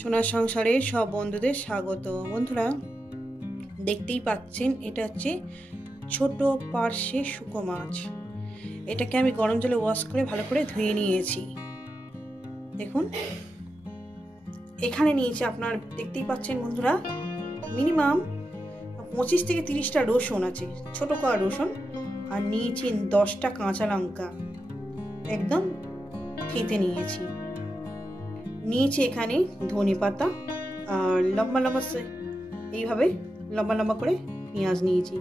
সোনার সংসারে সব বন্ধুদের স্বাগত। বন্ধুরা দেখতেই পাচ্ছেন, এটা হচ্ছে ছোট পার্শে শুকো মাছ। এটাকে আমি গরম জলে ওয়াশ করে ভালো করে ধুয়ে নিয়েছি। দেখুন এখানে নিয়েছি, আপনার দেখতেই পাচ্ছেন বন্ধুরা, মিনিমাম 25 থেকে 30টা রসুন আছে, ছোট কড়া রসুন, আর নিয়েছি 10টা কাঁচা লঙ্কা একদম থেঁতে নিয়েছি। এখানে ধনে পাতা আর লম্বা লম্বা এইভাবে লম্বা লম্বা করে পেঁয়াজ নিয়েছি।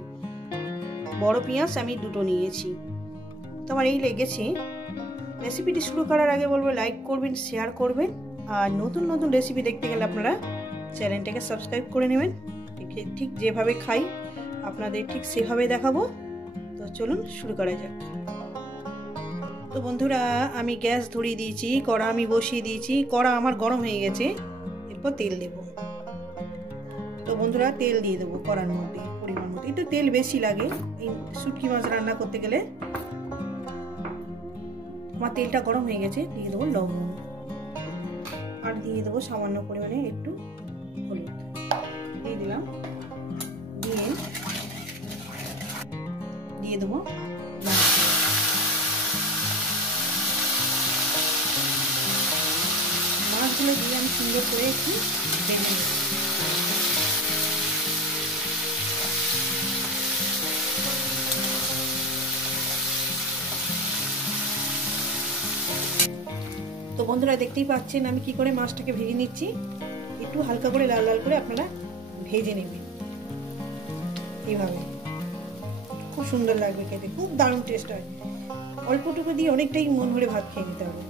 বড় পেঁয়াজ আমি 2টো নিয়েছি। তো আমার এই লেগেছে। রেসিপিটি শুরু করার আগে বলবো লাইক করবেন, শেয়ার করবেন, আর নতুন নতুন রেসিপি দেখতে গেলে আপনারা চ্যানেলটাকে সাবস্ক্রাইব করে নেবেন। ঠিক যেভাবে খাই আপনাদের ঠিক সেভাবে দেখাবো। তো চলুন শুরু করা যাক। তো বন্ধুরা আমি গ্যাস ধরিয়ে দিয়েছি, কড়া আমি বসিয়ে দিয়েছি, কড়া আমার গরম হয়ে গেছে। এরপর তেল দেব। তো বন্ধুরা তেল দিয়ে দেবো কড়ার মধ্যে পরিমাণ মতো, একটু তেল বেশি লাগে এই শুটকি মাছ রান্না করতে গেলে। আমার তেলটা গরম হয়ে গেছে, দিয়ে দেবো লবণ, আর দিয়ে দেবো সামান্য পরিমাণে একটু হলুদ দিয়ে দিলাম। দিয়ে দেবো মাছগুলো দিয়ে আমি সুন্দর করে একটু ভেজে নেব। তো বন্ধুরা দেখতেই পাচ্ছেন আমি কি করে মাছটাকে ভেজে নিচ্ছি। একটু হালকা করে লাল লাল করে আপনারা ভেজে নেবেন, এইভাবে খুব সুন্দর লাগবে খেতে, খুব দারুণ টেস্ট হয়। অল্পটুকু দিয়ে অনেকটাই মন ভরে ভাত খেয়ে নিতে হবে।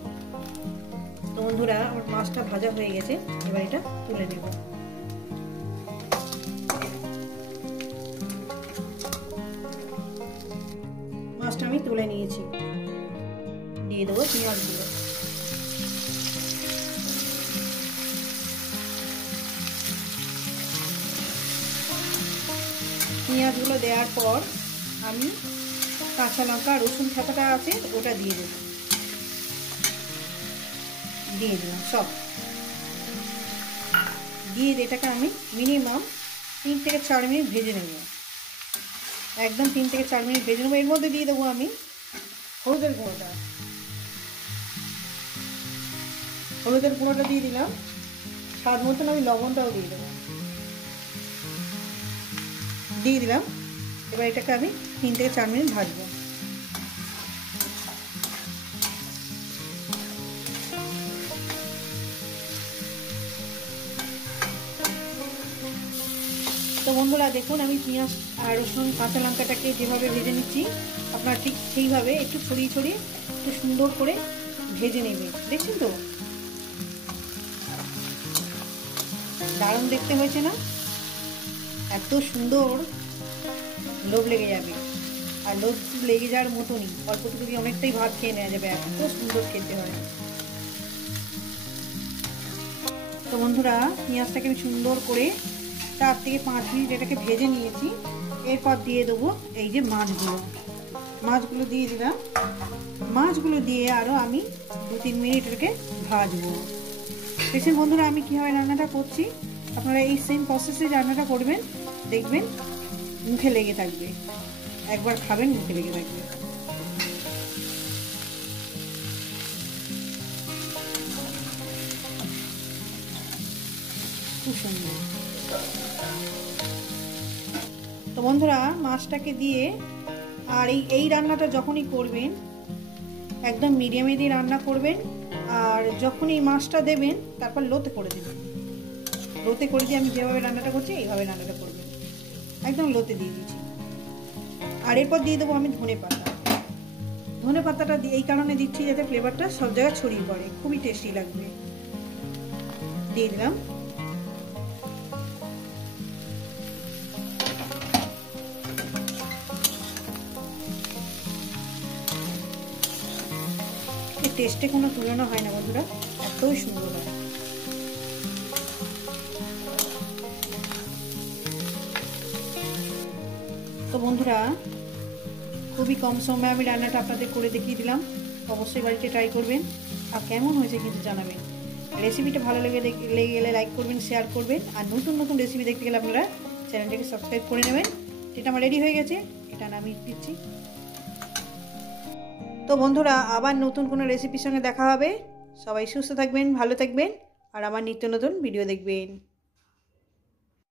তো বন্ধুরা আমার মাছটা ভাজা হয়ে গেছে, এবার এটা তুলে নেব। মাছটা আমি তুলে নিয়েছি, দিয়ে দেবো পেঁয়াজগুলো। পেঁয়াজগুলো দেওয়ার পর আমি কাঁচা লঙ্কা রসুন ছাপাটা আছে ওটা দিয়ে দেবো, দিয়ে দিলাম সব। দিয়ে এটাকে আমি মিনিমাম 3 থেকে 4 মিনিট ভেজে নেব, একদম 3 থেকে 4 মিনিট ভেজে নেবো। এর মধ্যে দিয়ে দেবো আমি হলুদের গুঁড়োটা। হলুদের গুঁড়োটা দিয়ে দিলাম, স্বাদ মতন আমি লবণটাও দিয়ে দেবো, দিয়ে দিলাম। এবার এটাকে আমি 3 থেকে 4 মিনিট ভাজবো। তো বন্ধুরা দেখুন আমি পেঁয়াজ আর রসুন কাঁচা লঙ্কাটাকে যেভাবে ভেজে নিচ্ছি, আপনারা ঠিক সেইভাবে একটু ছড়িয়ে ছড়িয়ে একটু সুন্দর করে ভেজে নেবে। দেখছেন তো দারুণ দেখতে হয়েছে না? এত সুন্দর, লোভ লেগে যাবে। আর লোভ লেগে যাওয়ার মতনই, অল্পটুকু দিয়ে অনেকটাই ভাত খেয়ে নেওয়া যাবে, এত সুন্দর খেতে হয়। তো বন্ধুরা পেঁয়াজটাকে আমি সুন্দর করে 4 থেকে 5 মিনিট এটাকে ভেজে নিয়েছি। এরপর দিয়ে দেবো এই যে মাছগুলো দিয়ে দিলাম। মাছগুলো দিয়ে আরও আমি 2-3 মিনিট এটাকে ভাজবো। দেখছেন বন্ধুরা আমি কীভাবে রান্নাটা করছি, আপনারা এই সেম প্রসেসে রান্নাটা করবেন, দেখবেন মুখে লেগে থাকবে। একবার খাবেন মুখে লেগে থাকবে। খুব সুন্দর। তো বন্ধুরা মাছটাকে দিয়ে, আর এই রান্নাটা যখনই করবেন একদম মিডিয়ামে দিয়ে রান্না করবেন, আর যখন এই মাছটা দেবেন তারপর লোতে করে দেবেন। লোতে করে দিয়ে আমি যেভাবে রান্নাটা করছি এইভাবে রান্নাটা করবেন, একদম লোতে দিয়ে দিয়েছি। আর এরপর দিয়ে দেবো আমি ধনে পাতাটা এই কারণে দিচ্ছি যাতে ফ্লেভারটা সব জায়গায় ছড়িয়ে পড়ে, খুবই টেস্টি লাগবে। দিয়ে দিলাম। টেস্টে কোনো তুলনা হয় না বন্ধুরা, এতই সুন্দর হয়। তো বন্ধুরা খুবই কম সময়ে আমি রান্নাটা আপনাদের করে দেখিয়ে দিলাম। অবশ্যই বাড়িতে ট্রাই করবেন, আর কেমন হয়েছে কিন্তু জানাবেন। রেসিপিটা ভালো লেগে গেলে লাইক করবেন, শেয়ার করবেন, আর নতুন নতুন রেসিপি দেখতে গেলে আপনারা চ্যানেলটাকে সাবস্ক্রাইব করে নেবেন। এটা আমার রেডি হয়ে গেছে, এটা নামিয়ে দিচ্ছি। তো বন্ধুরা, আবার নতুন কোনো রেসিপির সঙ্গে দেখা হবে। সবাই সুস্থ থাকবেন, ভালো থাকবেন, আর আমার নিত্য নতুন ভিডিও দেখবেন।